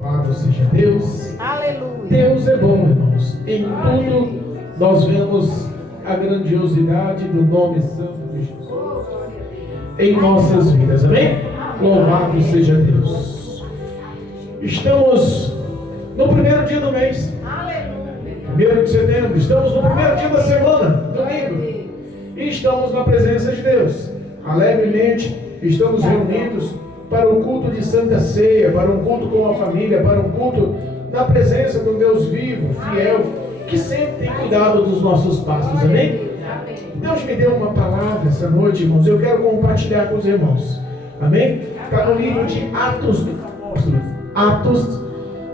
Louvado seja Deus. Aleluia. Deus é bom, irmãos. Em tudo nós vemos a grandiosidade do nome santo de Jesus em nossas vidas. Amém? Louvado seja Deus. Estamos no primeiro dia do mês. Aleluia. 1º de setembro. Estamos no primeiro dia da semana, domingo. E estamos na presença de Deus. Alegremente estamos reunidos para o culto de Santa Ceia, para um culto com a família, para um culto na presença do Deus vivo, fiel, que sempre tem cuidado dos nossos passos. Amém? Deus me deu uma palavra essa noite, irmãos. Eu quero compartilhar com os irmãos. Amém? Está no livro de Atos dos Apóstolos.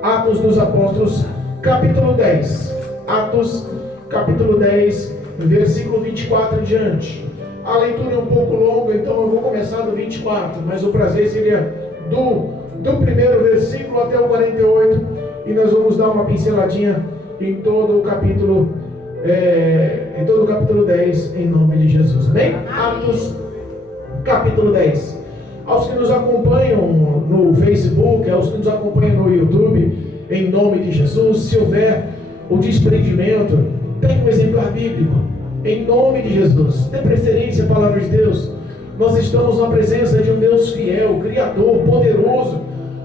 Atos dos Apóstolos, capítulo 10. Atos, capítulo 10, versículo 24 em diante. A leitura é um pouco longa, então eu vou começar do 24, mas o prazer seria do primeiro versículo até o 48, e nós vamos dar uma pinceladinha em todo o capítulo 10, em nome de Jesus. Amém? Atos, capítulo 10. Aos que nos acompanham no Facebook, aos que nos acompanham no YouTube, em nome de Jesus, se houver o desprendimento, pegue um exemplar bíblico. Em nome de Jesus, dê preferência à palavra de Deus. Nós estamos na presença de um Deus fiel, Criador, poderoso,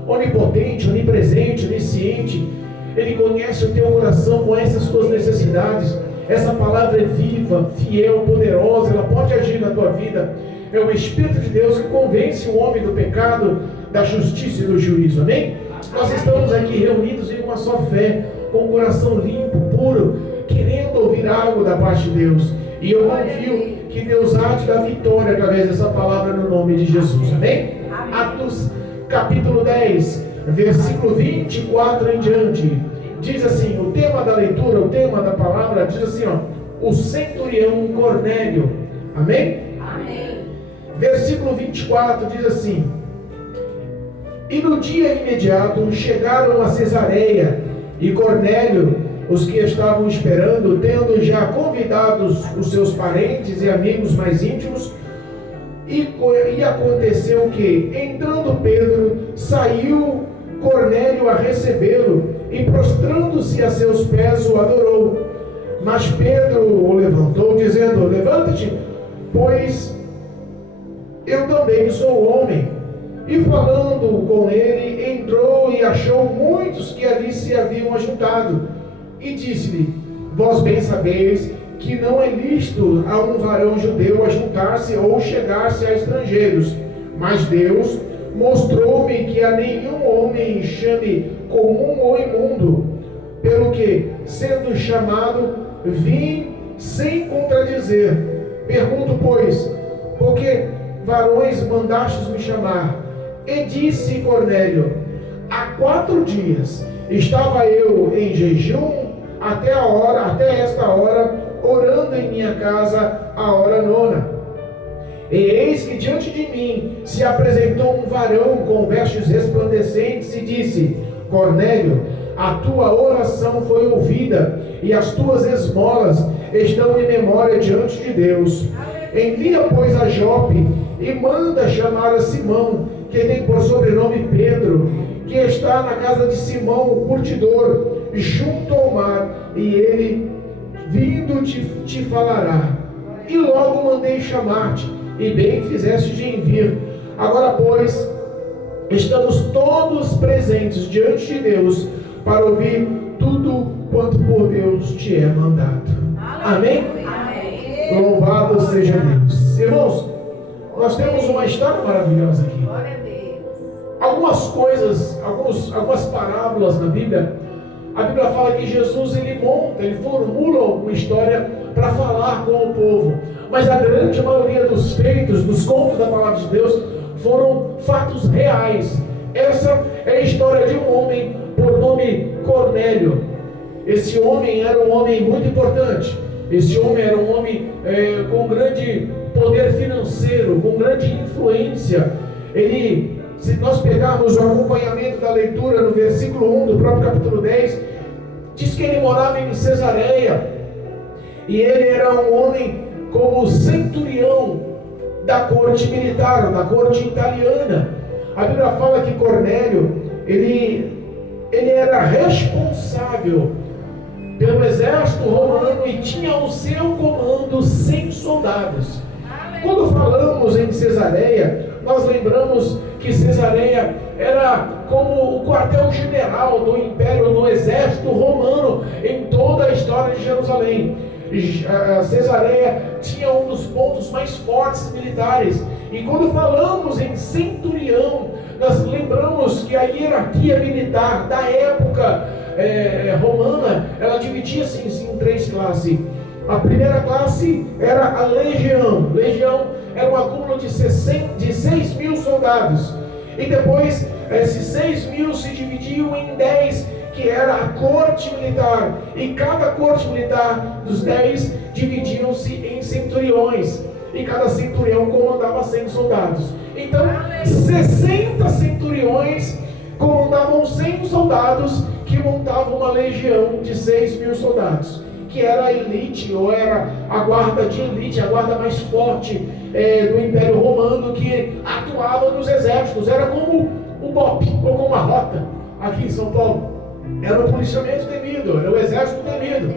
onipotente, onipresente, onisciente. Ele conhece o teu coração, conhece as tuas necessidades. Essa palavra é viva, fiel, poderosa, ela pode agir na tua vida. É o Espírito de Deus que convence o homem do pecado, da justiça e do juízo. Amém? Nós estamos aqui reunidos em uma só fé, com o coração limpo, puro, querendo ouvir algo da parte de Deus. E eu confio que Deus há de dar vitória através dessa palavra no nome de Jesus. Amém? Atos capítulo 10, versículo 24 em diante. Diz assim, o tema da leitura, o tema da palavra, diz assim, ó, o centurião Cornélio. Amém? Amém. Versículo 24 diz assim: e no dia imediato chegaram a Cesareia, e Cornélio os que estavam esperando, tendo já convidados os seus parentes e amigos mais íntimos, e aconteceu que, entrando Pedro, saiu Cornélio a recebê-lo, e prostrando-se a seus pés o adorou. Mas Pedro o levantou, dizendo: levanta-te, pois eu também sou homem. E falando com ele, entrou e achou muitos que ali se haviam ajuntado. E disse-lhe: vós bem sabeis que não é lícito a um varão judeu ajuntar-se ou chegar-se a estrangeiros. Mas Deus mostrou-me que a nenhum homem chame comum ou imundo. Pelo que, sendo chamado, vim sem contradizer. Pergunto, pois, por que varões mandastes me chamar? E disse Cornélio: há 4 dias estava eu em jejum até esta hora, orando em minha casa a hora 9. E eis que diante de mim se apresentou um varão com vestes resplandecentes e disse: Cornélio, a tua oração foi ouvida, e as tuas esmolas estão em memória diante de Deus. Envia, pois, a Jope, e manda chamar a Simão, que tem por sobrenome Pedro, que está na casa de Simão o curtidor, junto ao mar, e ele vindo te falará. E logo mandei chamar-te, e bem fizeste de vir. Agora, pois, estamos todos presentes diante de Deus para ouvir tudo quanto por Deus te é mandado. Amém? Amém. Louvado seja Deus. Irmãos, nós temos uma história maravilhosa aqui. Glória a Deus. Algumas coisas, algumas parábolas na Bíblia, a Bíblia fala que Jesus ele formula alguma história para falar com o povo. Mas a grande maioria dos feitos, dos contos da palavra de Deus, foram fatos reais. Essa é a história de um homem por nome Cornélio. Esse homem era um homem muito importante. Esse homem era um homem com grande poder financeiro, com grande influência. Se nós pegarmos o acompanhamento da leitura no versículo 1 do próprio capítulo 10, diz que ele morava em Cesareia, e ele era um homem como centurião da corte militar, da corte italiana. A Bíblia fala que Cornélio, ele ele era responsável pelo exército romano e tinha ao seu comando 100 soldados. Quando falamos em Cesareia, nós lembramos que Cesareia era como o quartel-general do império, do exército romano em toda a história de Jerusalém. Cesareia tinha um dos pontos mais fortes militares. E quando falamos em centurião, nós lembramos que a hierarquia militar da época romana, ela dividia-se em 3 classes. A primeira classe era a legião. Legião era um acúmulo de 6 mil soldados. E depois, esses 6 mil se dividiam em 10, que era a corte militar. E cada corte militar dos 10 dividiam-se em centuriões. E cada centurião comandava 100 soldados. Então, 60 centuriões comandavam 100 soldados que montavam uma legião de 6 mil soldados, que era a elite, ou era a guarda de elite, a guarda mais forte do Império Romano, que atuava nos exércitos. Era como o BOP, ou como a Rota, aqui em São Paulo. Era o policiamento temido, era o exército temido.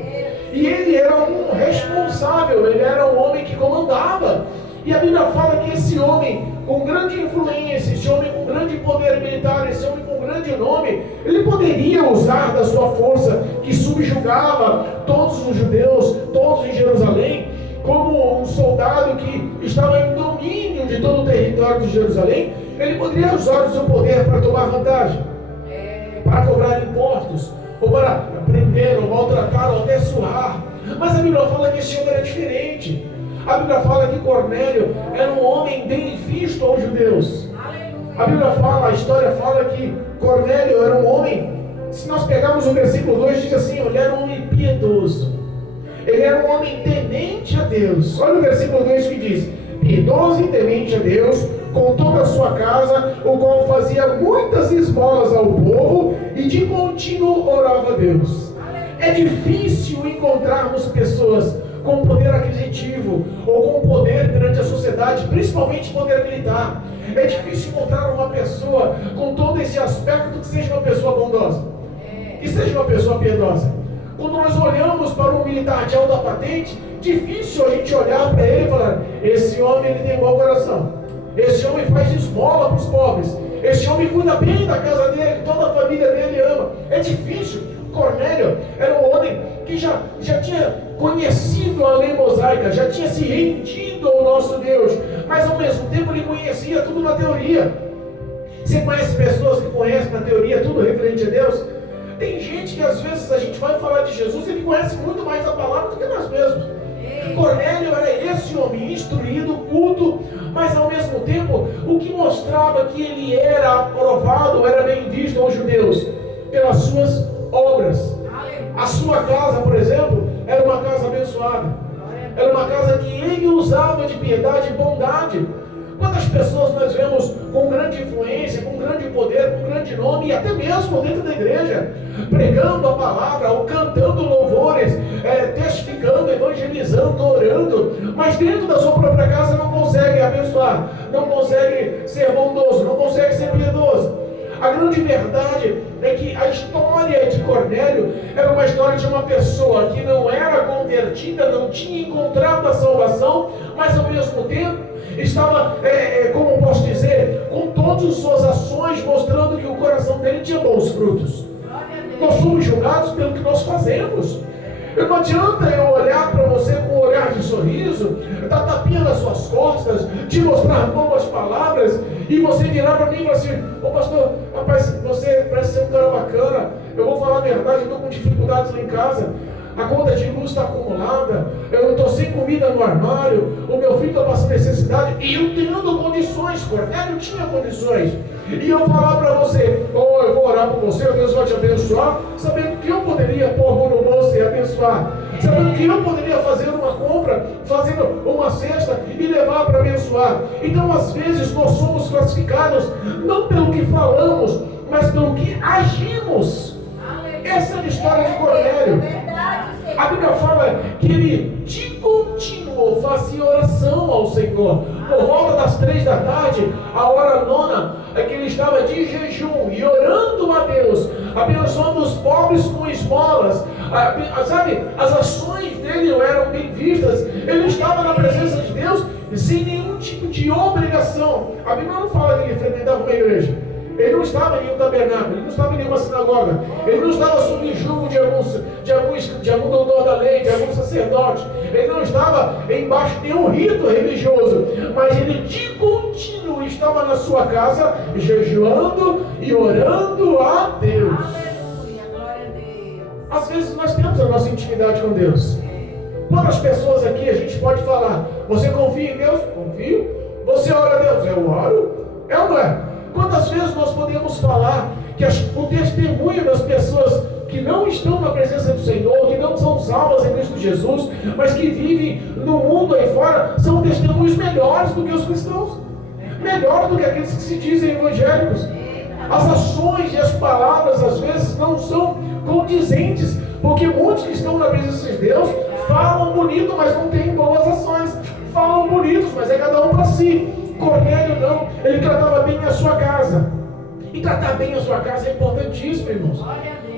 E ele era um responsável, ele era um homem que comandava. E a Bíblia fala que esse homem com grande influência, esse homem com grande poder militar, esse homem com grande nome, ele poderia usar da sua força que subjugava todos os judeus, todos em Jerusalém, como um soldado que estava em domínio de todo o território de Jerusalém. Ele poderia usar o seu poder para tomar vantagem, para cobrar impostos, ou para prender, ou maltratar, ou até surrar. Mas a Bíblia fala que esse homem era diferente. A Bíblia fala que Cornélio era um homem bem visto aos judeus. A Bíblia fala, a história fala que Cornélio era um homem, se nós pegarmos o versículo 2, diz assim: ele era um homem piedoso. Ele era um homem temente a Deus. Olha o versículo 2 que diz: piedoso e temente a Deus, com toda a sua casa, o qual fazia muitas esmolas ao povo e de contínuo orava a Deus. É difícil encontrarmos pessoas com poder aquisitivo ou com poder perante a sociedade, principalmente poder militar. É difícil encontrar uma pessoa com todo esse aspecto que seja uma pessoa bondosa, que seja uma pessoa piedosa. Quando nós olhamos para um militar de alta patente, difícil a gente olhar para ele e falar: esse homem ele tem bom coração, esse homem faz esmola para os pobres, esse homem cuida bem da casa dele, toda a família dele ama. É difícil. Cornélio era um homem que já tinha conhecido a lei mosaica, já tinha se rendido ao nosso Deus, mas ao mesmo tempo ele conhecia tudo na teoria. Você conhece pessoas que conhecem na teoria tudo referente a Deus? Tem gente que às vezes a gente vai falar de Jesus, ele conhece muito mais a palavra do que nós mesmos. Cornélio era esse homem instruído, culto, mas ao mesmo tempo o que mostrava que ele era aprovado, era bem visto aos judeus pelas suas obras. A sua casa, por exemplo, era uma casa abençoada. Era uma casa que ele usava de piedade e bondade. Quantas pessoas nós vemos com grande influência, com grande poder, com grande nome, e até mesmo dentro da igreja, pregando a palavra, ou cantando louvores, testificando, evangelizando, orando, mas dentro da sua própria casa não consegue abençoar, não consegue ser bondoso, não consegue ser piedoso. A grande verdade é que a história de Cornélio era uma história de uma pessoa que não era convertida, não tinha encontrado a salvação, mas ao mesmo tempo estava, como posso dizer, com todas as suas ações mostrando que o coração dele tinha bons frutos. Nós somos julgados pelo que nós fazemos. Não adianta eu olhar para você com um olhar de sorriso, dar tapinha nas suas costas, te mostrar boas palavras, e você virar para mim e falar assim: ô pastor, rapaz, você parece ser um cara bacana, eu vou falar a verdade, eu estou com dificuldades lá em casa, a conta de luz está acumulada, eu não estou sem comida no armário, o meu filho está passando necessidade, e eu tendo condições. Cornélio tinha condições, e eu falar para você: eu vou orar por você, Deus vai te abençoar, sabendo que eu poderia pôr a mão no bolso e abençoar, sabendo que eu poderia fazer uma compra, fazendo uma cesta e levar para abençoar. Então às vezes nós somos classificados não pelo que falamos, mas pelo que agimos. Essa é a história de Cornélio. A Bíblia fala que ele de contínuo fazia oração ao Senhor. Por volta das 3 da tarde, a hora nona, é que ele estava de jejum e orando a Deus, abençoando os pobres com esmolas. Sabe, as ações dele eram bem vistas. Ele estava na presença de Deus sem nenhum tipo de obrigação. A Bíblia não fala que ele frequentava uma igreja. Ele não estava em nenhum tabernáculo, ele não estava em nenhuma sinagoga, ele não estava sob julgo de algum doutor da lei, de algum sacerdote, ele não estava embaixo de nenhum rito religioso, mas ele de contínuo estava na sua casa, jejuando e orando a Deus. Aleluia, glória a Deus. Às vezes nós temos a nossa intimidade com Deus. Quantas pessoas aqui a gente pode falar: você confia em Deus? Confio. Você ora a Deus? Eu oro. É ou não é? Quantas vezes nós podemos falar que o testemunho das pessoas que não estão na presença do Senhor, que não são salvas em Cristo Jesus, mas que vivem no mundo aí fora, são testemunhos melhores do que os cristãos, melhores do que aqueles que se dizem evangélicos. As ações e as palavras às vezes não são condizentes, porque muitos que estão na presença de Deus falam bonito, mas não têm boas ações. Falam bonitos, mas é cada um para si. Cornélio não, ele tratava bem a sua casa. E tratar bem a sua casa é importantíssimo, irmãos.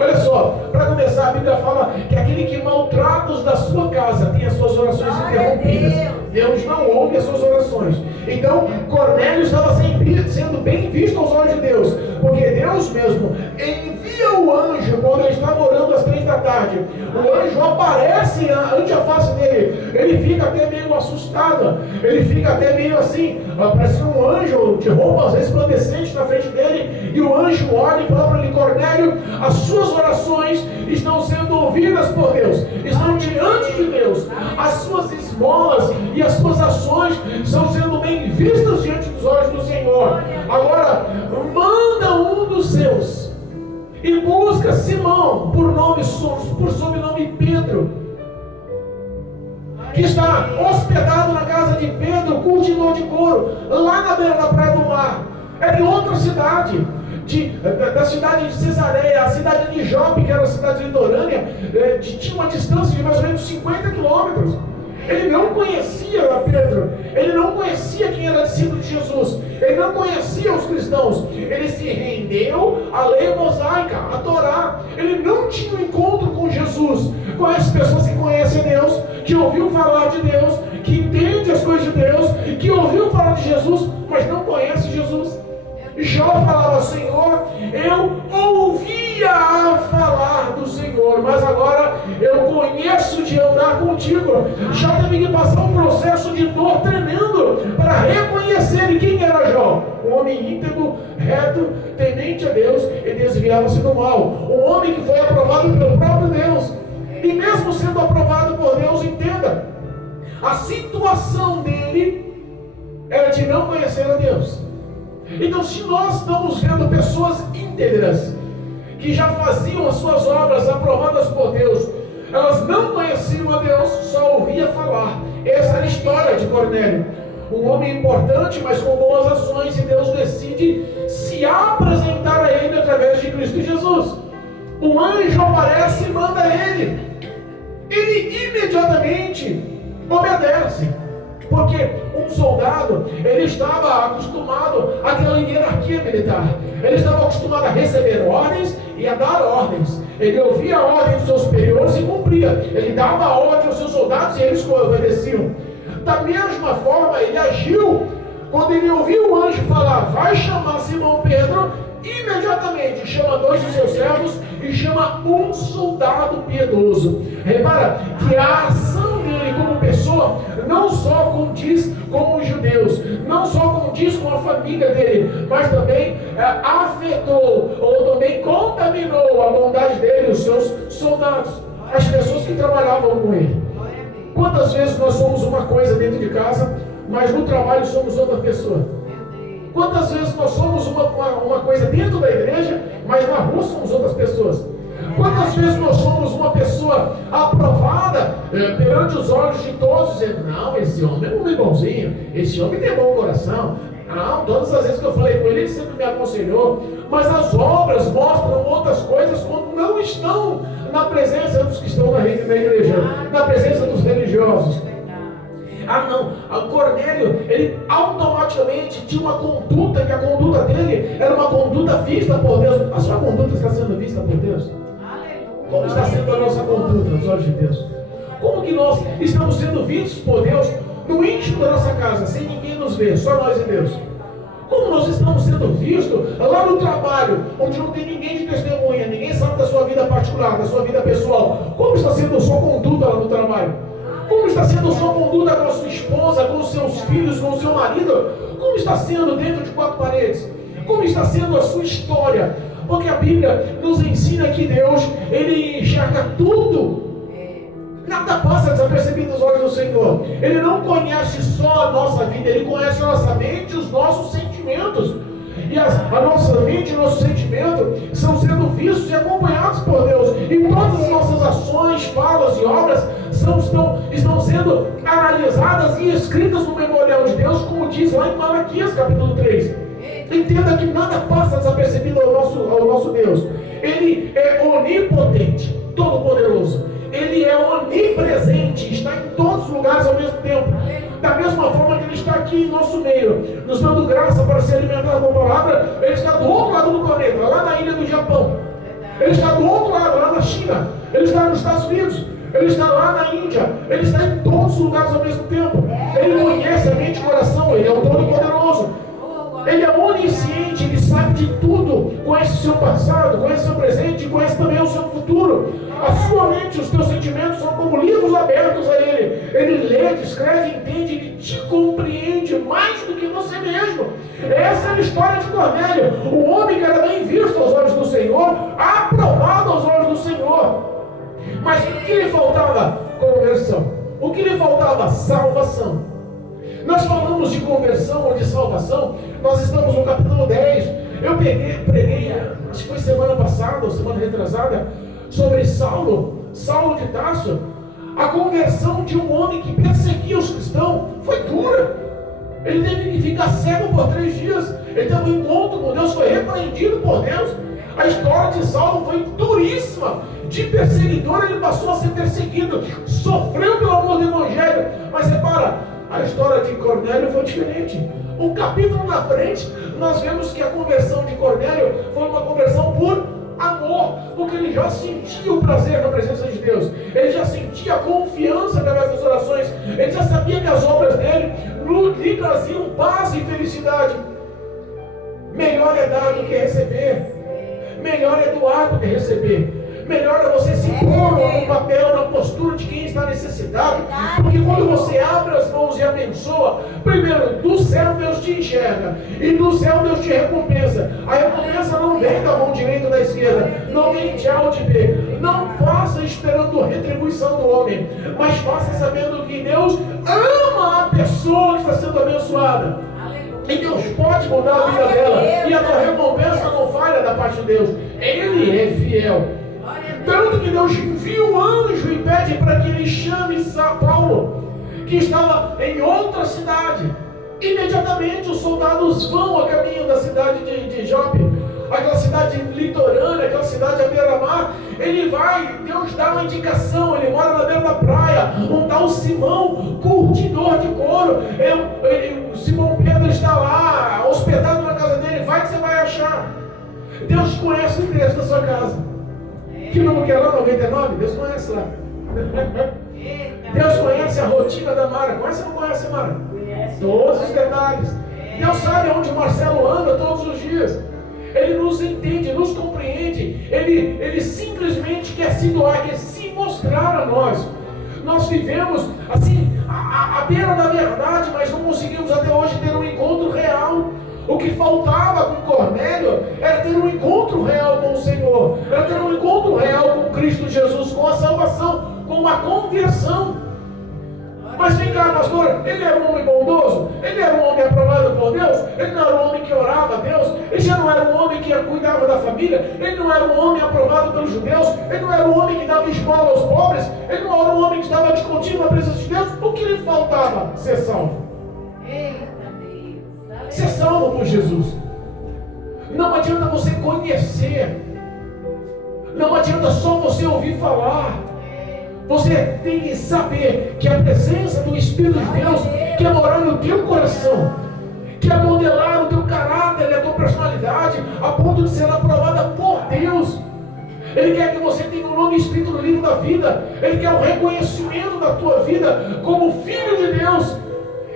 Olha só, para começar, a Bíblia fala que aquele que maltrata os da sua casa tem as suas orações interrompidas. Deus não ouve as suas orações. Então, Cornélio estava sempre sendo bem visto aos olhos de Deus, porque Deus mesmo envia o anjo quando ele estava orando às 3 da tarde. O anjo aparece ante a face dele. Ele fica até meio assustado. Ele fica até meio assim, parece um anjo de roupas resplandecentes na frente dele. E o anjo olha e fala para ele: Cornélio, as suas orações estão sendo ouvidas por Deus, estão diante de Deus. As suas esmolas e as suas ações estão sendo bem vistas diante dos olhos do Senhor. Agora, manda um dos seus e busca Simão, por sobrenome Pedro, que está hospedado na casa de Pedro, cultivador de couro, lá na beira da praia do mar. É em outra cidade, da cidade de Cesareia, a cidade de Jope, que era a cidade litorânea, tinha uma distância de mais ou menos 50 quilômetros. Ele não conhecia Pedro, ele não conhecia quem era discípulo de Jesus, ele não conhecia os cristãos, ele se rendeu à lei mosaica, à Torá. Ele não tinha um encontro com Jesus. Conhece pessoas que conhecem Deus, que ouviu falar de Deus, que entende as coisas de Deus, que ouviu falar de Jesus, mas não conhece Jesus. Jó falava: Senhor, eu ouvia falar do Senhor, mas agora eu conheço de andar contigo. Jó teve que passar um processo de dor tremendo para reconhecer. E quem era Jó? Um homem íntegro, reto, temente a Deus e desviava-se do mal. Um homem que foi aprovado pelo próprio Deus. E mesmo sendo aprovado por Deus, entenda, a situação dele era de não conhecer a Deus. Então, se nós estamos vendo pessoas íntegras, que já faziam as suas obras aprovadas por Deus, elas não conheciam a Deus, só ouvia falar. Essa era a história de Cornélio. Um homem importante, mas com boas ações, e Deus decide se apresentar a ele através de Cristo Jesus. Um anjo aparece e manda ele. Ele imediatamente obedece. Porque um soldado, ele estava acostumado àquela hierarquia militar. Ele estava acostumado a receber ordens e a dar ordens. Ele ouvia a ordem dos seus superiores e cumpria. Ele dava a ordem aos seus soldados e eles obedeciam. Da mesma forma, ele agiu quando ele ouviu o anjo falar: vai chamar Simão Pedro. Imediatamente chama 2 dos seus servos e chama um soldado piedoso. Repara que a ação dele como pessoa não só condiz com os judeus, não só condiz com a família dele, mas também afetou ou também contaminou a bondade dele, os seus soldados, as pessoas que trabalhavam com ele. Quantas vezes nós somos uma coisa dentro de casa, mas no trabalho somos outra pessoa? Quantas vezes nós somos uma coisa dentro da igreja, mas na rua somos outras pessoas? Quantas vezes nós somos uma pessoa aprovada perante os olhos de todos, dizendo: não, esse homem é um homem bonzinho, esse homem tem bom coração. Não, todas as vezes que eu falei com ele, ele sempre me aconselhou. Mas as obras mostram outras coisas quando não estão na presença dos que estão na igreja, na presença dos religiosos. não, a Cornélio, ele automaticamente tinha uma conduta, e a conduta dele era uma conduta vista por Deus. A sua conduta está sendo vista por Deus? Como está sendo a nossa conduta nos olhos de Deus? Como que nós estamos sendo vistos por Deus no íntimo da nossa casa, sem ninguém nos ver, só nós e Deus? Como nós estamos sendo vistos lá no trabalho, onde não tem ninguém de testemunha, ninguém sabe da sua vida particular, da sua vida pessoal? Como está sendo a sua conduta lá no trabalho? Como está sendo a sua conduta com a sua esposa, com os seus filhos, com o seu marido? Como está sendo dentro de quatro paredes? Como está sendo a sua história? Porque a Bíblia nos ensina que Deus, Ele enxerga tudo. Nada passa desapercebido nos olhos do Senhor. Ele não conhece só a nossa vida, Ele conhece a nossa mente e os nossos sentimentos. E a nossa mente e o nosso sentimento são sendo vistos e acompanhados por Deus. E todas as nossas ações, falas e obras estão sendo analisadas e escritas no memorial de Deus, como diz lá em Malaquias capítulo 3. Entenda que nada passa desapercebido ao nosso Deus. Ele é onipotente, todo-poderoso. Ele é onipresente, está em todos os lugares ao mesmo tempo. Da mesma forma que Ele está aqui em nosso meio, nos dando graça para se alimentar com a palavra, Ele está do outro lado do planeta, lá na ilha do Japão. Ele está do outro lado, lá na China. Ele está nos Estados Unidos. Ele está lá na Índia. Ele está em todos os lugares ao mesmo tempo. Ele conhece a mente e o coração. Ele é o todo-poderoso. Ele é onisciente, Ele sabe de tudo. Conhece o seu passado, conhece o seu presente e conhece também o seu futuro. A sua mente, os teus sentimentos são como livros abertos a Ele. Ele lê, descreve, entende, Ele te compreende mais do que você mesmo. Essa é a história de Cornélio, o homem que era bem visto aos olhos do Senhor, aprovado aos olhos do Senhor. Mas o que lhe faltava? Conversão. O que lhe faltava? Salvação. Nós falamos de conversão ou de salvação, nós estamos no capítulo 10. Eu preguei, acho que foi semana passada ou semana retrasada, sobre Saulo de Tarso. A conversão de um homem que perseguia os cristãos foi dura. Ele teve que ficar cego por 3 dias. Ele teve um encontro com Deus, foi repreendido por Deus. A história de Saulo foi duríssima. De perseguidor ele passou a ser perseguido, sofreu pelo amor do Evangelho. Mas repara, a história de Cornélio foi diferente. Um capítulo na frente, nós vemos que a conversão de Cornélio foi uma conversão por amor, porque ele já sentia o prazer na presença de Deus, ele já sentia a confiança através das orações, ele já sabia que as obras dele lhe traziam paz e felicidade. Melhor é dar do que receber, melhor é doar do que receber. Melhor é você se pôr no papel, na postura de quem está necessitado. Porque quando você abre as mãos e abençoa, primeiro, do céu Deus te enxerga. E do céu Deus te recompensa. A recompensa não vem da mão direita ou da esquerda. Não vem de A ou de B. Não faça esperando retribuição do homem. Mas faça sabendo que Deus ama a pessoa que está sendo abençoada. E Deus pode mudar a vida dela. E a tua recompensa não falha da parte de Deus. Ele é fiel. Tanto que Deus envia um anjo e pede para que ele chame Paulo, que estava em outra cidade. Imediatamente os soldados vão a caminho da cidade de Jope, aquela cidade litorânea, aquela cidade à beira-mar. Ele vai, Deus dá uma indicação, ele mora na beira da praia, um tal Simão, curtidor de couro. Simão Pedro está lá, hospedado na casa dele, vai que você vai achar. Deus conhece o endereço da sua casa. Que número que é lá? 99? Deus conhece lá. Deus conhece a rotina da Mara. Conhece ou não conhece, Mara? Todos os detalhes. Deus sabe onde o Marcelo anda todos os dias. Ele nos entende, nos compreende. Ele simplesmente quer se doar, quer se mostrar a nós. Nós vivemos assim, à beira da verdade, mas não conseguimos até hoje ter um encontro real. O que faltava com Cornélio era ter um encontro real com o Senhor, era ter um encontro real com Cristo Jesus, com a salvação, com uma conversão. Mas vem cá, pastor, ele era um homem bondoso, ele era um homem aprovado por Deus, ele não era um homem que orava a Deus, ele já não era um homem que cuidava da família, ele não era um homem aprovado pelos judeus, ele não era um homem que dava esmola aos pobres, ele não era um homem que estava de contínuo na presença de Deus. O que lhe faltava? Ser salvo. Ser salvo por Jesus. Não adianta você conhecer, não adianta só você ouvir falar. Você tem que saber que a presença do Espírito de Deus quer morar no teu coração, quer modelar o teu caráter e a tua personalidade a ponto de ser aprovada por Deus. Ele quer que você tenha o nome escrito no livro da vida. Ele quer o reconhecimento da tua vida como filho de Deus.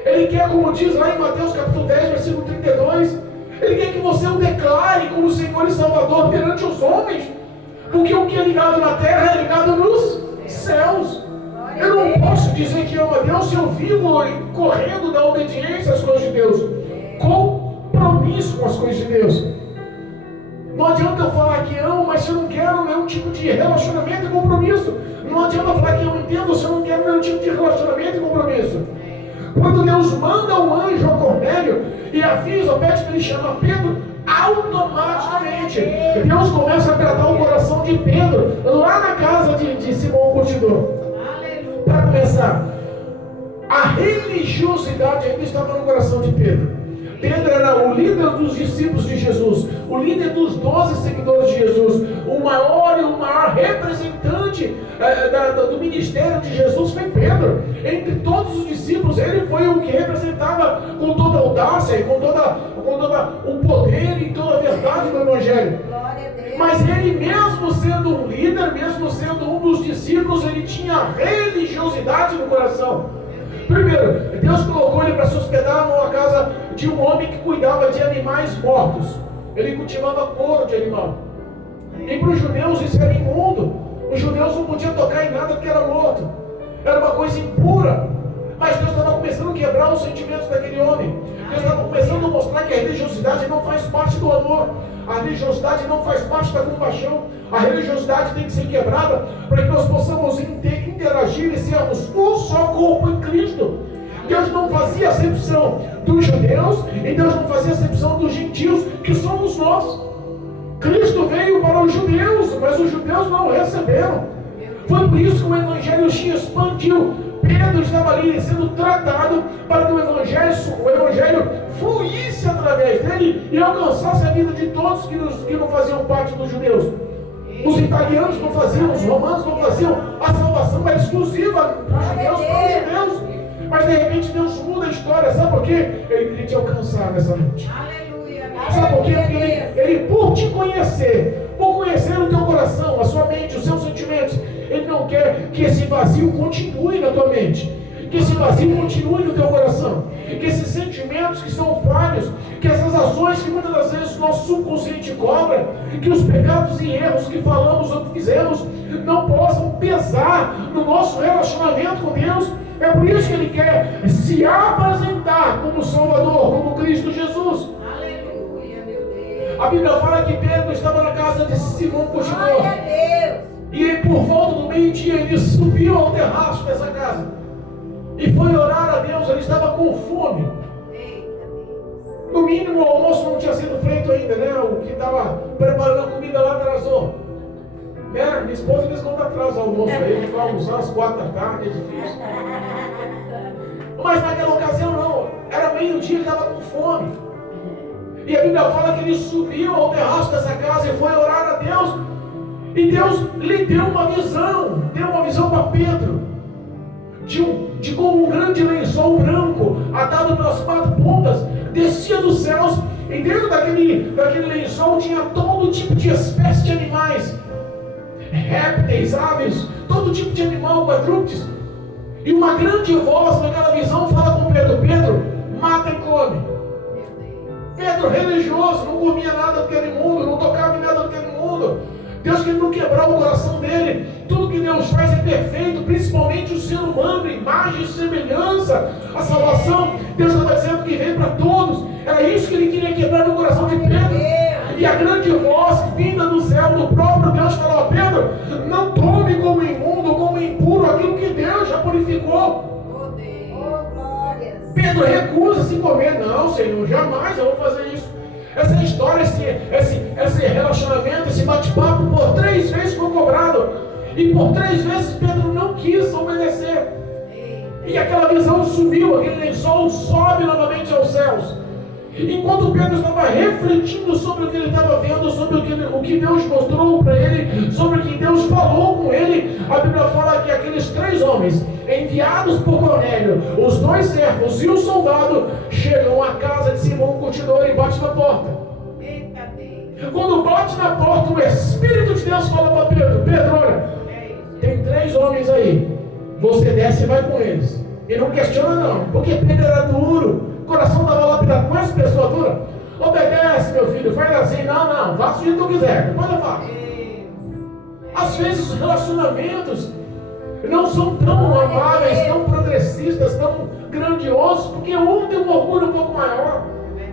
Ele quer, como diz lá em Mateus capítulo 10, versículo 32, Ele quer que você o declare como Senhor e Salvador perante os homens, porque o que é ligado na terra é ligado nos céus. Eu não posso dizer que amo a Deus se eu vivo correndo da obediência às coisas de Deus, compromisso com as coisas de Deus. Não adianta eu falar que amo, mas se eu não quero nenhum tipo de relacionamento e compromisso. Não adianta eu falar que eu entendo se eu não quero nenhum tipo de relacionamento e compromisso. Quando Deus manda um anjo ao Cornélio e avisa, pede que ele chama Pedro, automaticamente Deus começa a tratar o coração de Pedro lá na casa de Simão o Curtidor. Para começar, a religiosidade ainda estava no coração de Pedro. Pedro era o líder dos discípulos de Jesus, o líder dos 12 seguidores de Jesus, o maior representante do ministério de Jesus foi Pedro. Entre todos os discípulos, ele foi o que representava com toda a audácia e com todo o poder e toda a verdade do Evangelho. Mas ele, mesmo sendo um líder, mesmo sendo um dos discípulos, ele tinha religiosidade no coração. Primeiro, Deus colocou ele para se hospedar numa casa de um homem que cuidava de animais mortos. Ele cultivava couro de animal. E para os judeus isso era imundo. Os judeus não podiam tocar em nada porque era morto. Era uma coisa impura. Mas Deus estava começando a quebrar os sentimentos daquele homem. Deus estava começando a mostrar que a religiosidade não faz parte do amor. A religiosidade não faz parte da compaixão. A religiosidade tem que ser quebrada para que nós possamos interagir e sermos um só corpo em Cristo. Deus não fazia acepção dos judeus e Deus não fazia acepção dos gentios, que somos nós. Cristo veio para os judeus, mas os judeus não o receberam. Foi por isso que o Evangelho se expandiu. Pedro estava ali sendo tratado para que o Evangelho fluísse através dele e alcançasse a vida de todos que não faziam parte dos judeus. Os italianos não faziam, os romanos não faziam. A salvação era exclusiva para os judeus, para os judeus. Mas de repente Deus muda a história. Sabe por quê? Ele queria te alcançar nessa noite. Sabe por quê? Porque ele, por te conhecer, por conhecer o teu coração, a sua mente, os seus sentimentos, Ele não quer que esse vazio continue na tua mente, que esse vazio continue no teu coração, que esses sentimentos que são falhos, que essas ações que muitas das vezes o nosso subconsciente cobra, que os pecados e erros que falamos ou que fizemos não possam pesar no nosso relacionamento com Deus. É por isso que Ele quer se apresentar como Salvador, como Cristo Jesus. Aleluia, meu Deus. A Bíblia fala que Pedro estava na casa de Simão Curtidor. E por volta do meio-dia ele subiu ao terraço dessa casa e foi orar a Deus. Ele estava com fome. No mínimo o almoço não tinha sido feito ainda, né? O que estava preparando a comida lá atrasou. Né? Minha esposa diz quando atrasa o almoço aí, ele vai almoçar às 4 da tarde, é difícil. Mas naquela ocasião não, era meio-dia, ele estava com fome. E a Bíblia fala que ele subiu ao terraço dessa casa e foi orar a Deus. E Deus lhe deu uma visão para Pedro, de como um grande lençol branco, atado pelas 4 pontas, descia dos céus, e dentro daquele lençol tinha todo tipo de espécie de animais, répteis, aves, todo tipo de animal, quadrúpedes. E uma grande voz naquela visão fala com Pedro: Pedro, mata e come. Pedro, religioso, não comia nada do que era imundo, não tocava em nada do que era imundo. Deus quer não quebrar o coração dele. Tudo que Deus faz é perfeito, principalmente o ser humano, imagem e semelhança. A salvação, Deus estava dizendo que veio para todos. Era isso que Ele queria quebrar no coração de Pedro. E a grande voz vinda do céu, do próprio Deus, falou a Pedro: não tome como imundo, como impuro aquilo que Deus já purificou. Pedro recusa-se comer. Não, Senhor, jamais eu vou fazer isso. Essa história, esse relacionamento, esse bate-papo, por 3 vezes foi cobrado. E por 3 vezes Pedro não quis obedecer. E aquela visão subiu, aquele lençol sobe novamente aos céus. Enquanto Pedro estava refletindo sobre o que ele estava vendo, sobre o que Deus mostrou para ele, sobre o que Deus falou com ele, a Bíblia fala que aqueles 3 homens enviados por Cornélio, os 2 servos e o soldado, chegam à casa de Simão Curtidor e bate na porta. Eita Deus. Quando bate na porta, o Espírito de Deus fala para Pedro: Pedro, olha, tem 3 homens aí, você desce e vai com eles. E não questiona não, porque Pedro era duro, o coração estava lapidado. Conhece pessoa dura? Obedece, meu filho, faz assim. Não, faça o que tu quiser, depois eu faço. Às vezes os relacionamentos não são tão amáveis, tão progressistas, tão grandiosos, porque um tem um orgulho um pouco maior.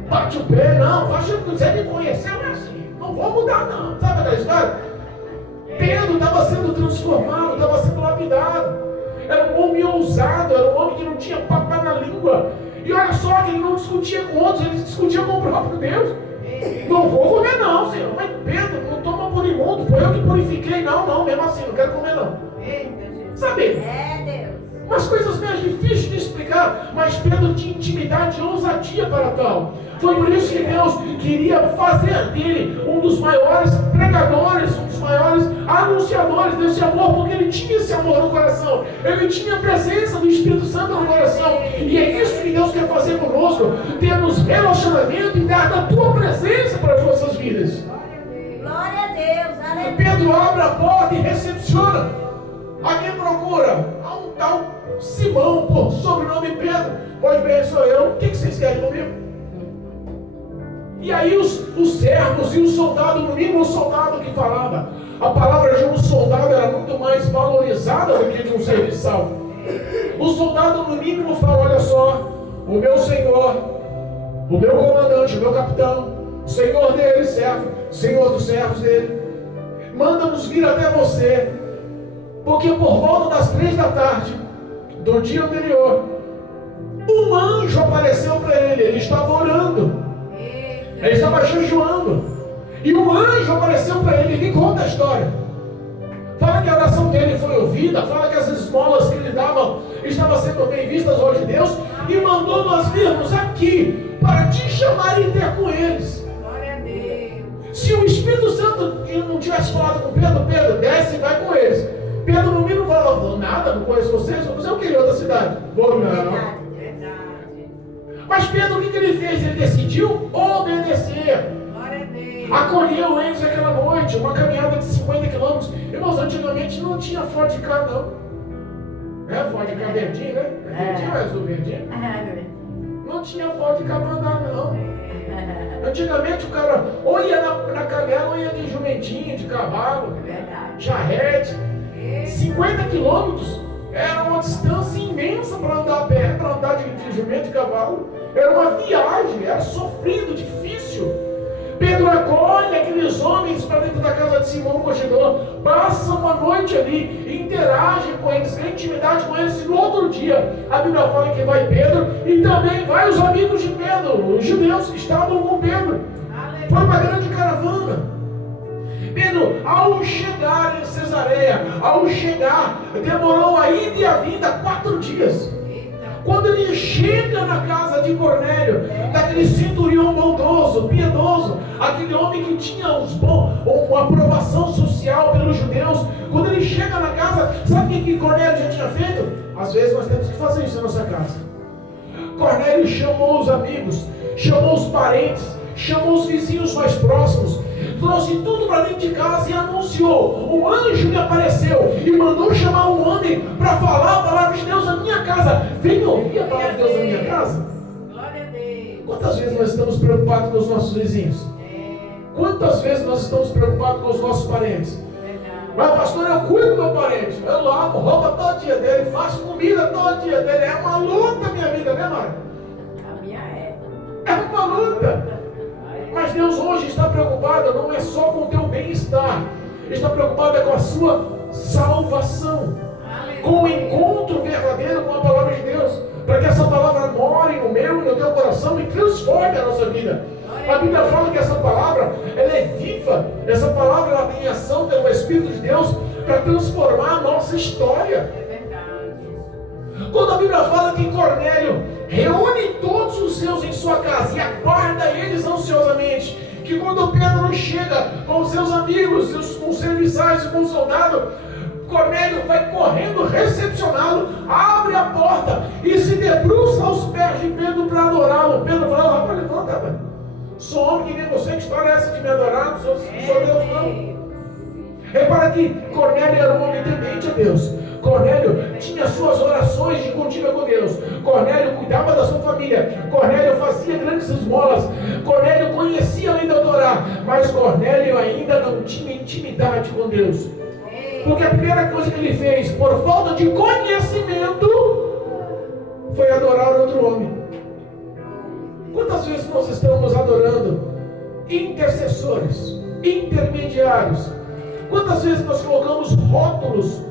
Bate o pé, não, faz o que você me conheceu, é assim, não vou mudar não. Sabe aquela história? Pedro estava sendo transformado, estava sendo lapidado. Era um homem ousado, era um homem que não tinha papo na língua. E olha só que ele não discutia com outros, ele discutia com o próprio Deus. Não vou comer não, Senhor. Mas Pedro, não toma por imundo, foi eu que purifiquei. Não, mesmo assim, não quero comer não. Sabe? É Deus. Umas coisas meio difíceis de explicar, mas Pedro tinha intimidade e ousadia para tal. Foi por isso que Deus queria fazer dele um dos maiores pregadores, um dos maiores anunciadores desse amor, porque ele tinha esse amor no coração, ele tinha a presença do Espírito Santo no coração. E é isso que Deus quer fazer conosco, termos relacionamento e dar da tua presença para as nossas vidas. Glória a Deus, aleluia. Pedro abre a porta e recepciona. A quem procura? A um tal Simão, por sobrenome Pedro. Pode ver, sou eu. O que vocês querem comigo? E aí os servos e o soldado, no mínimo o soldado que falava. A palavra de um soldado era muito mais valorizada do que de um serviçal. O soldado, no mínimo, fala: olha só, o meu senhor, o meu comandante, o meu capitão, o senhor dele, senhor dos servos dele, manda-nos vir até você, porque por volta das 3 da tarde do dia anterior, um anjo apareceu para ele. Ele estava orando, ele estava jejuando, e um anjo apareceu para ele. Ele conta a história, fala que a oração dele foi ouvida, fala que as esmolas que ele dava estavam sendo bem vistas hoje de Deus, e mandou nós virmos aqui para te chamar e ter com eles. Glória a Deus. Se o Espírito Santo não tivesse falado com Pedro: Pedro, desce e vai com eles, Pedro no mínimo falou: nada, não conheço vocês, eu queria outra cidade. Vou não. Verdade. Mas Pedro, o que ele fez? Ele decidiu obedecer. Glória a Deus. Acolheu eles aquela noite, uma caminhada de 50 quilômetros. Irmãos, antigamente não tinha Ford Ka, não. É, Ford Ka verdinho, né? Verdinho é azul verdinho? Não tinha Ford Ka para andar, não. Antigamente o cara ou ia na canela ou ia de jumentinho, de cavalo, charrete. 50 quilômetros era uma distância imensa para andar a pé, para andar de jumento e cavalo. Era uma viagem, era sofrido, difícil. Pedro acolhe aqueles homens para dentro da casa de Simão Curtidor, passam a noite ali, interagem com eles, tem intimidade com eles, e no outro dia a Bíblia fala que vai Pedro e também vai os amigos de Pedro, os judeus que estavam com Pedro. Foi uma grande caravana. Pedro, ao chegar em Cesareia, demorou a ida e a vinda 4 dias. Quando ele chega na casa de Cornélio, daquele centurião bondoso, piedoso, aquele homem que tinha uma aprovação social pelos judeus, quando ele chega na casa, sabe o que Cornélio já tinha feito? Às vezes nós temos que fazer isso na nossa casa. Cornélio chamou os amigos, chamou os parentes, chamou os vizinhos mais próximos, trouxe tudo para dentro de casa e anunciou. Um anjo lhe apareceu e mandou chamar um homem para falar a palavra de Deus na minha casa. Vem ouvir a palavra de Deus na minha casa. Glória a Deus. Quantas vezes nós estamos preocupados com os nossos vizinhos? Quantas vezes nós estamos preocupados com os nossos parentes? Mas pastor, eu cuido do meu parente, eu lavo roupa todo dia dele, faço comida todo dia dele. É uma luta a minha vida, né, Mário? A minha é. É uma luta. Mas Deus hoje está preocupado não é só com o teu bem-estar, está preocupado com a sua salvação, com o encontro verdadeiro com a palavra de Deus, para que essa palavra more no meu e no teu coração e transforme a nossa vida. A Bíblia fala que essa palavra, ela é viva, essa palavra ela tem ação pelo Espírito de Deus para transformar a nossa história. Quando a Bíblia fala que Cornélio reúne todos os seus em sua casa e aguarda eles ansiosamente, que quando Pedro chega com os seus amigos, com os serviçais e com o soldado, Cornélio vai correndo recepcioná-lo, abre a porta e se debruça aos pés de Pedro para adorá-lo. Pedro fala: rapaz, levanta, velho. Sou homem que nem você, que história é essa de me adorar? Não sou Deus, não. Repara que Cornélio era um homem temente a Deus. Cornélio tinha suas orações de contínua com Deus. Cornélio cuidava da sua família. Cornélio fazia grandes esmolas. Cornélio conhecia a lei da Torá. Mas Cornélio ainda não tinha intimidade com Deus. Porque a primeira coisa que ele fez, por falta de conhecimento, foi adorar outro homem. Quantas vezes nós estamos adorando intercessores, intermediários? Quantas vezes nós colocamos rótulos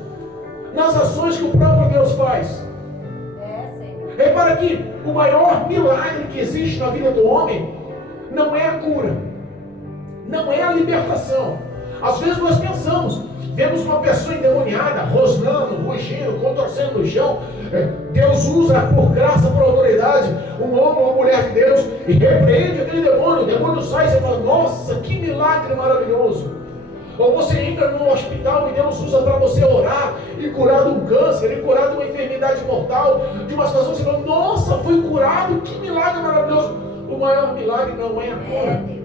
nas ações que o próprio Deus faz? Repara que o maior milagre que existe na vida do homem não é a cura, não é a libertação. Às vezes nós pensamos, vemos uma pessoa endemoniada, rosnando, rugindo, contorcendo no chão. Deus usa por graça, por autoridade, um homem ou uma mulher de Deus e repreende aquele demônio. O demônio sai e você fala: nossa, que milagre maravilhoso. Ou você entra num hospital e Deus usa para você orar e curar de um câncer, e curar de uma enfermidade mortal, de uma situação que você fala: nossa, fui curado, que milagre maravilhoso. O maior milagre não é a cura.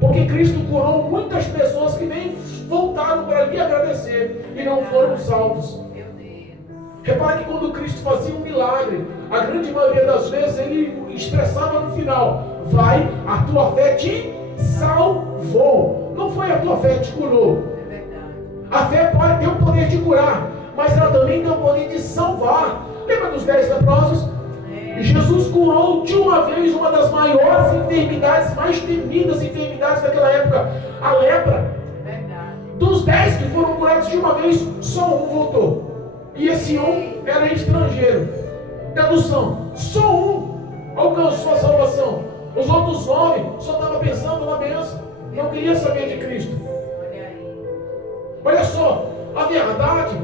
Porque Cristo curou muitas pessoas que nem voltaram para lhe agradecer e não foram salvos. Repare que quando Cristo fazia um milagre, a grande maioria das vezes ele expressava no final: vai, a tua fé te salvou. Não foi a tua fé que te curou. A fé pode ter o poder de curar, mas ela também tem o poder de salvar. Lembra dos 10 leprosos? Jesus curou de uma vez uma das maiores enfermidades, mais temidas enfermidades daquela época, a lepra. Dos 10 que foram curados de uma vez, só um voltou. E esse um era estrangeiro. Tradução: só um alcançou a salvação. Os outros 9 só estavam pensando na bênção, não queria saber de Cristo. Olha só, a verdade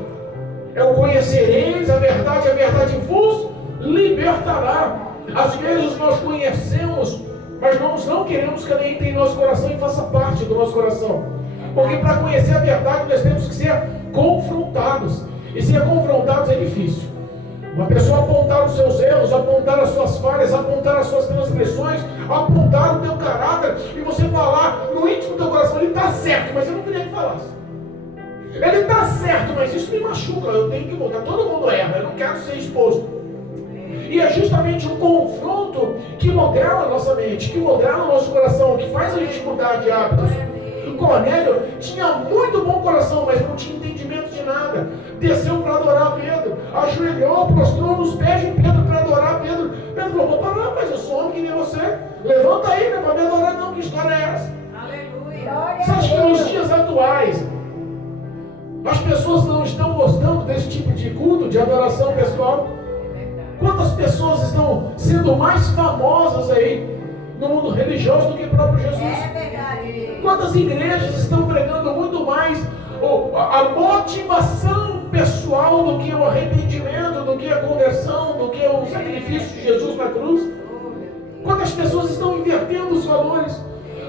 é o conhecereis, a verdade vos libertará. Às vezes nós conhecemos, mas nós não queremos que ela entre em nosso coração e faça parte do nosso coração. Porque para conhecer a verdade nós temos que ser confrontados. E ser confrontados é difícil. Uma pessoa apontar os seus erros, apontar as suas falhas, apontar as suas transgressões, apontar o teu caráter, e você falar no íntimo do teu coração: ele está certo, mas eu não queria que falasse. Ele está certo, mas isso me machuca, eu tenho que mudar. Todo mundo erra, eu não quero ser exposto. E é justamente o confronto que modela a nossa mente, que modela o nosso coração, que faz a gente mudar de hábitos. Cornélio tinha muito bom coração, mas não tinha entendimento de nada. Desceu para adorar Pedro, ajoelhou, prostrou nos pés de Pedro para adorar Pedro. Pedro falou: vou parar, rapaz, eu sou homem que nem você. Levanta aí, não é para me adorar não, que história é essa? Aleluia. Você acha que nos dias atuais as pessoas não estão gostando desse tipo de culto, de adoração pessoal? Quantas pessoas estão sendo mais famosas aí no mundo religioso do que o próprio Jesus? É verdade. Quantas igrejas estão pregando muito mais a motivação pessoal do que o arrependimento, do que a conversão, do que o sacrifício de Jesus na cruz? Quantas pessoas estão invertendo os valores?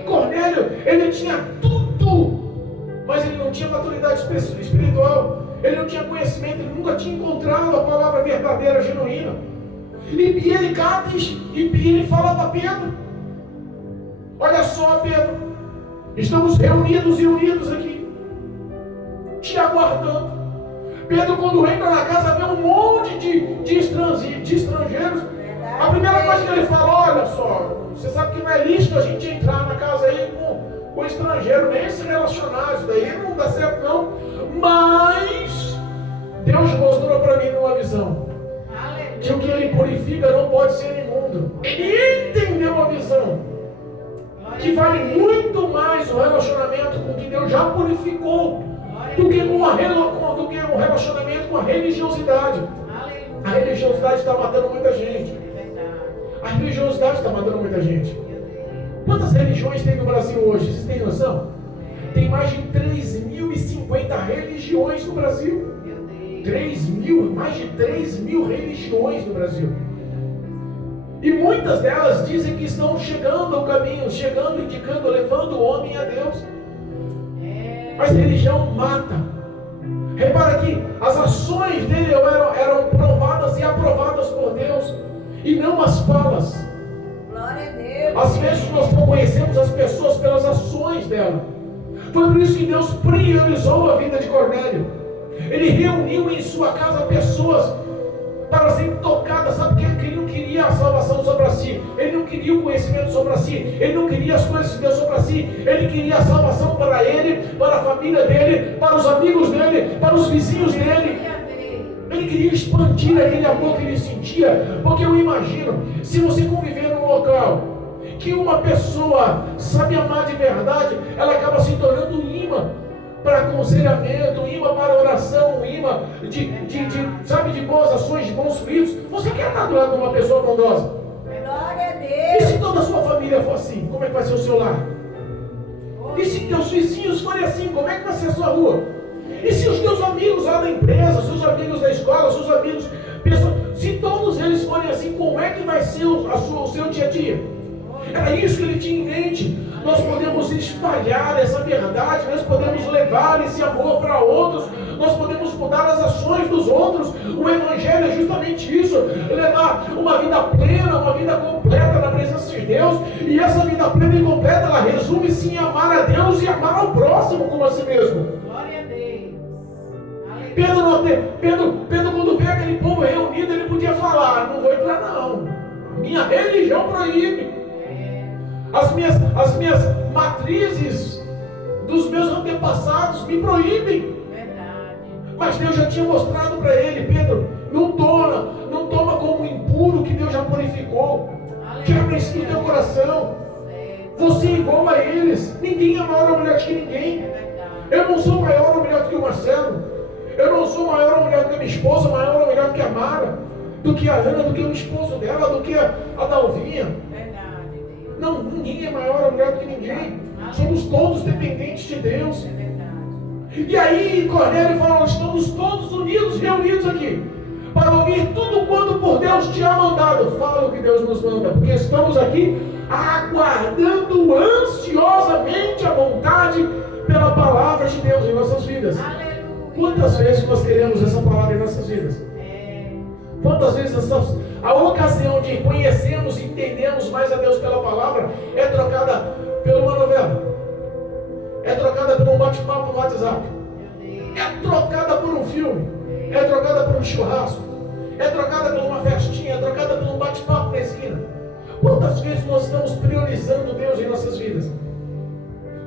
Cornélio, ele tinha tudo, mas ele não tinha maturidade espiritual. Ele não tinha conhecimento, ele nunca tinha encontrado a palavra verdadeira, genuína. E ele cata e ele fala para Pedro: olha só, Pedro, estamos reunidos e unidos aqui, te aguardando. Pedro, quando entra na casa, vê um monte de estrangeiros. A primeira coisa que ele fala: olha só, você sabe que não é lícito a gente entrar na casa aí com estrangeiro, nem se relacionar, isso daí não dá certo não. Mas Deus mostrou para mim numa visão que o que ele purifica não pode ser imundo. Ele entendeu a visão que vale muito mais o relacionamento com que Deus já purificou do que um relacionamento com a religiosidade. A religiosidade está matando muita gente. A religiosidade está matando muita gente. Quantas religiões tem no Brasil hoje? Vocês têm noção? Tem mais de 3.050 religiões no Brasil. Mais de 3.000 religiões no Brasil. E muitas delas dizem que estão chegando ao caminho, chegando, indicando, levando o homem a Deus. Mas religião mata. Repara ações dele eram provadas e aprovadas por Deus, e não as falas. Glória a Deus. Às vezes nós não conhecemos as pessoas pelas ações dela. Foi por isso que Deus priorizou a vida de Cornélio. Ele reuniu em sua casa pessoas para serem tocadas, sabe? Porque ele não queria a salvação só para si, ele não queria o conhecimento só para si, ele não queria as coisas de Deus só para si, ele queria a salvação para ele, para a família dele, para os amigos dele, para os vizinhos dele. Ele queria expandir aquele amor que ele sentia, porque eu imagino, se você conviver num local que uma pessoa sabe amar de verdade, ela acaba se tornando um imã para aconselhamento, um imã para oração, um imã de boas ações, de bons frutos. Você quer estar do lado de uma pessoa bondosa? Glória a E Deus. se toda a sua família for assim, como é que vai ser o seu lar? E se teus vizinhos forem assim, como é que vai ser a sua rua? E se os teus amigos lá da empresa, seus amigos da escola, seus amigos, se todos eles forem assim, como é que vai ser o seu dia a dia? Era isso que ele tinha em mente. Nós podemos espalhar essa verdade, nós podemos levar esse amor para outros, nós podemos mudar as ações dos outros. O Evangelho é justamente isso, levar uma vida plena, uma vida completa na presença de Deus. E essa vida plena e completa, ela resume-se em amar a Deus e amar ao próximo como a si mesmo. Glória a Deus. Pedro, quando vê aquele povo reunido, ele podia falar: não vou entrar não, minha religião proíbe. As minhas matrizes dos meus antepassados me proíbem. Verdade. Mas Deus já tinha mostrado para ele: Pedro, não toma como impuro que Deus já purificou. Quebra isso no teu coração. Você é igual a eles. Ninguém é maior ou melhor que ninguém. Eu não sou maior ou melhor do que o Marcelo. Eu não sou maior ou melhor do que a minha esposa, maior ou melhor do que a Mara, do que a Ana, do que o esposo dela, do que a Dalvinha. Não, ninguém é maior ou melhor do que ninguém. Somos todos dependentes de Deus. E aí Cornélio fala: nós estamos todos unidos, reunidos aqui, para ouvir tudo quanto por Deus te há mandado. Fala o que Deus nos manda, porque estamos aqui aguardando ansiosamente a vontade pela palavra de Deus em nossas vidas. Aleluia. Quantas vezes nós queremos essa palavra em nossas vidas? Quantas vezes a ocasião de conhecermos e entendermos mais a Deus pela palavra é trocada por uma novela, é trocada por um bate-papo no WhatsApp, é trocada por um filme, é trocada por um churrasco, é trocada por uma festinha, é trocada por um bate-papo na esquina. Quantas vezes nós estamos priorizando Deus em nossas vidas?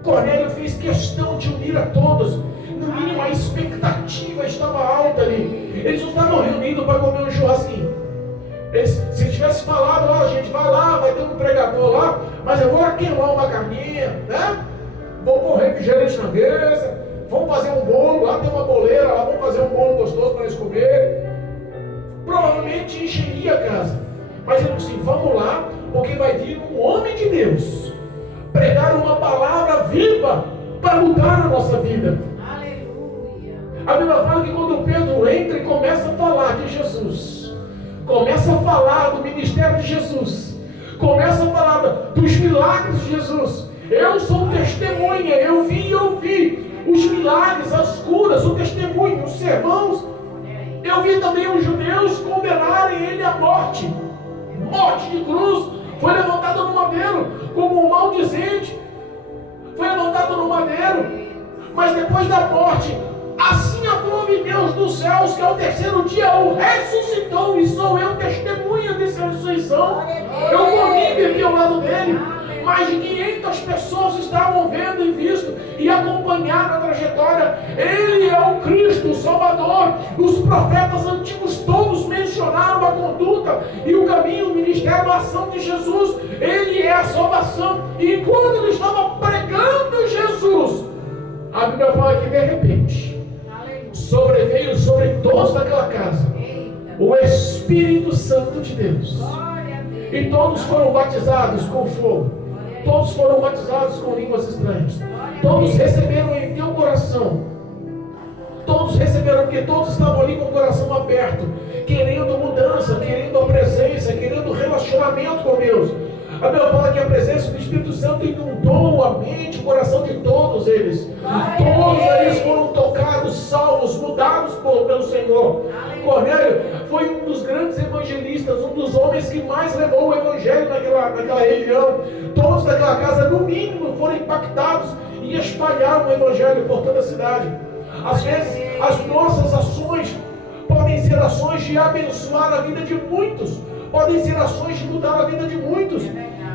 Cornélio fez questão de unir a todos. No mínimo a expectativa estava alta ali. Eles não estavam reunidos para comer um churrasquinho. Se tivesse falado: ó, gente, vai lá, vai ter um pregador lá, mas eu vou queimar uma carninha, né? Vou pôr refrigerante na mesa, vamos fazer um bolo, lá tem uma boleira, lá vamos fazer um bolo gostoso para eles comerem. Provavelmente encheria a casa. Mas ele disse: vamos lá, porque vai vir um homem de Deus pregar uma palavra viva para mudar a nossa vida. A Bíblia fala que quando Pedro entra e começa a falar de Jesus, começa a falar do ministério de Jesus, começa a falar dos milagres de Jesus. Eu sou testemunha, eu vi os milagres, as curas, o testemunho, os sermãos. Eu vi também os judeus condenarem ele à morte de cruz. Foi levantado no madeiro como um maldizente, foi levantado no madeiro, mas depois da morte, assim aprove Deus dos céus, que ao terceiro dia o ressuscitou, e sou eu testemunha dessa ressurreição. Eu comi e bebi ao lado dele. Mais de 500 pessoas estavam vendo e visto e acompanharam a trajetória. Ele é o Cristo, o Salvador. Os profetas antigos todos mencionaram a conduta e o caminho, o ministério, a ação de Jesus. Ele é a salvação. E enquanto ele estava pregando Jesus, a Bíblia fala que de repente sobreveio sobre todos daquela casa o Espírito Santo de Deus. E todos foram batizados com fogo. Todos foram batizados com línguas estranhas. Todos receberam em teu coração. Todos receberam, porque todos estavam ali com o coração aberto, querendo mudança, querendo a presença, querendo relacionamento com Deus. A Bíblia fala que a presença do Espírito Santo inundou a mente, o coração de todos eles. Todos eles foram tocados, salvos, mudados pelo Senhor. Cornélio foi um dos grandes evangelistas, um dos homens que mais levou o evangelho naquela região. Todos daquela casa, no mínimo, foram impactados e espalharam o evangelho por toda a cidade. Às vezes, as nossas ações podem ser ações de abençoar a vida de muitos, podem ser ações de mudar a vida de muitos.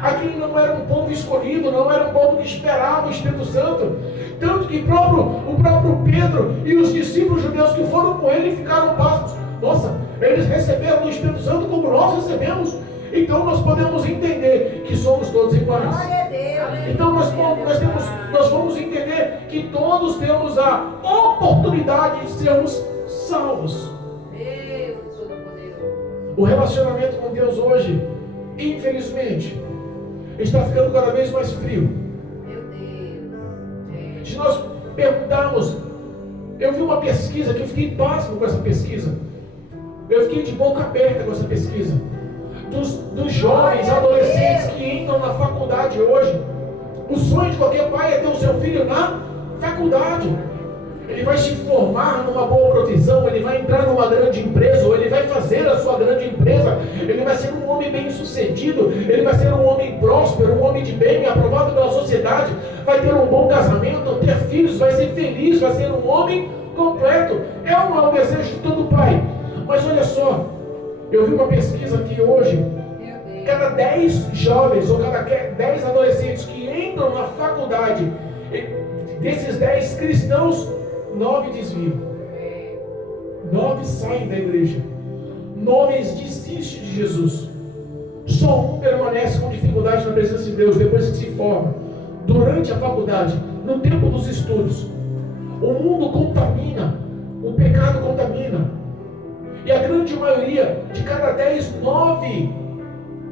Aquele não era um povo escolhido, não era um povo que esperava o Espírito Santo. Tanto que o próprio Pedro e os discípulos judeus que foram com ele ficaram pasmos. Nossa, eles receberam o Espírito Santo como nós recebemos. Então nós podemos entender que somos todos iguais. Então nós vamos entender que todos temos a oportunidade de sermos salvos. O relacionamento com Deus hoje, infelizmente, está ficando cada vez mais frio. Se nós perguntarmos, eu vi uma pesquisa que eu fiquei pasmo com essa pesquisa. Eu fiquei de boca aberta com essa pesquisa. Dos jovens, adolescentes que entram na faculdade hoje, o sonho de qualquer pai é ter o seu filho na faculdade. Ele vai se formar numa boa profissão, ele vai entrar numa grande empresa, ou ele vai fazer a sua grande empresa, ele vai ser um homem bem sucedido, ele vai ser um homem próspero, um homem de bem, aprovado pela sociedade, vai ter um bom casamento, ter filhos, vai ser feliz, vai ser um homem completo. É ou não é o desejo de todo pai? Mas olha só, eu vi uma pesquisa que hoje, cada 10 jovens ou cada 10 adolescentes que entram na faculdade, desses 10 cristãos, 9 desviam, 9 saem da igreja, 9 desistem de Jesus. Só um permanece com dificuldade na presença de Deus depois que se forma. Durante a faculdade, no tempo dos estudos, o mundo contamina, o pecado contamina, e a grande maioria, de cada 10, 9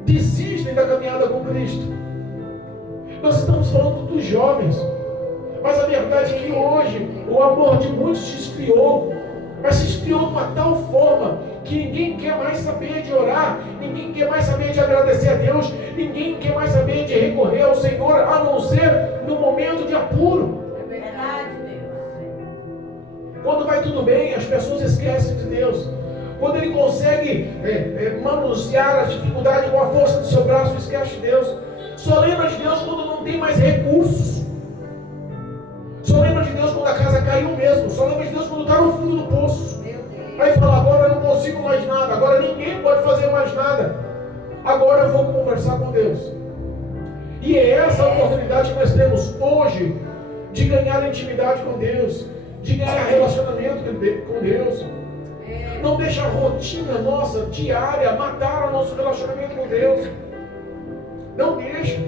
desistem da caminhada com Cristo. Nós estamos falando dos jovens, mas a verdade é que hoje o amor de muitos se esfriou, mas se esfriou de uma tal forma que ninguém quer mais saber de orar, ninguém quer mais saber de agradecer a Deus, ninguém quer mais saber de recorrer ao Senhor, a não ser no momento de apuro. É verdade, Deus. Quando vai tudo bem, as pessoas esquecem de Deus. Quando ele consegue manusear a dificuldade com a força do seu braço, esquece de Deus. Só lembra de Deus quando não tem mais recursos. Só lembra de Deus quando a casa caiu mesmo. Só lembra de Deus quando está no fundo do poço. Aí fala, agora eu não consigo mais nada. Agora ninguém pode fazer mais nada. Agora eu vou conversar com Deus. E é essa a oportunidade que nós temos hoje de ganhar intimidade com Deus, de ganhar relacionamento com Deus. Não deixa a rotina nossa diária matar o nosso relacionamento com Deus. Não deixa.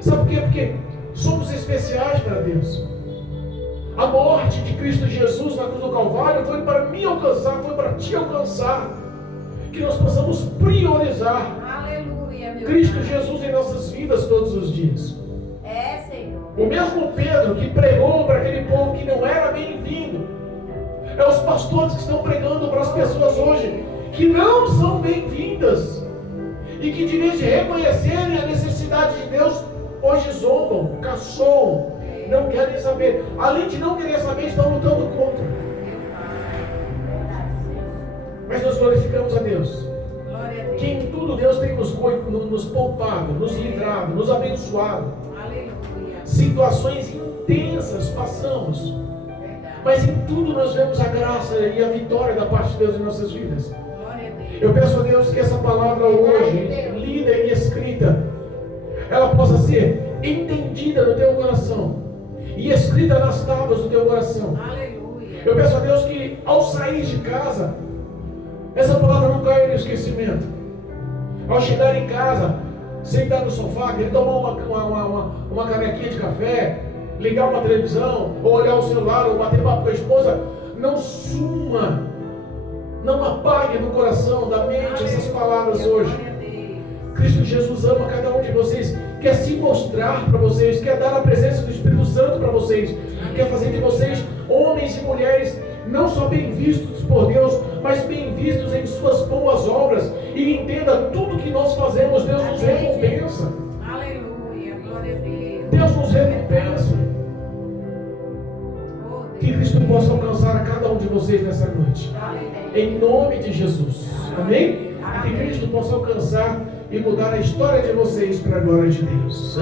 Sabe por quê? Porque somos especiais para Deus. A morte de Cristo Jesus na cruz do Calvário foi para me alcançar, foi para te alcançar. Que nós possamos priorizar Cristo Jesus em nossas vidas todos os dias. Senhor. O mesmo Pedro que pregou para aquele povo que não era bem-vindo, é os pastores que estão pregando para as pessoas hoje que não são bem-vindas e que, de vez de reconhecerem a necessidade de Deus, hoje zombam, caçoam, não querem saber. Além de não querer saber, estão lutando contra. Mas nós glorificamos a Deus, que em tudo Deus tem nos poupado, nos livrado, nos abençoado. Situações intensas passamos, mas em tudo nós vemos a graça e a vitória da parte de Deus em nossas vidas. Eu peço a Deus que essa palavra hoje, lida e escrita, ela possa ser entendida no teu coração e escrita nas tábuas do teu coração. Eu peço a Deus que ao sair de casa, essa palavra não caia no esquecimento. Ao chegar em casa, sentar no sofá, querer tomar uma canequinha de café, ligar uma televisão, ou olhar o celular, ou bater papo com a esposa, não suma, não apague no coração, da mente essas palavras hoje. Cristo Jesus ama cada um de vocês, quer se mostrar para vocês, quer dar a presença do Espírito Santo para vocês, quer fazer de vocês homens e mulheres não só bem vistos por Deus, mas bem vistos em suas boas obras. E entenda, tudo que nós fazemos, Deus nos recompensa. Aleluia, glória a Deus. Deus nos recompensa. Que Cristo possa alcançar a cada um de vocês nessa noite. Em nome de Jesus. Amém? E que Cristo possa alcançar e mudar a história de vocês para a glória de Deus.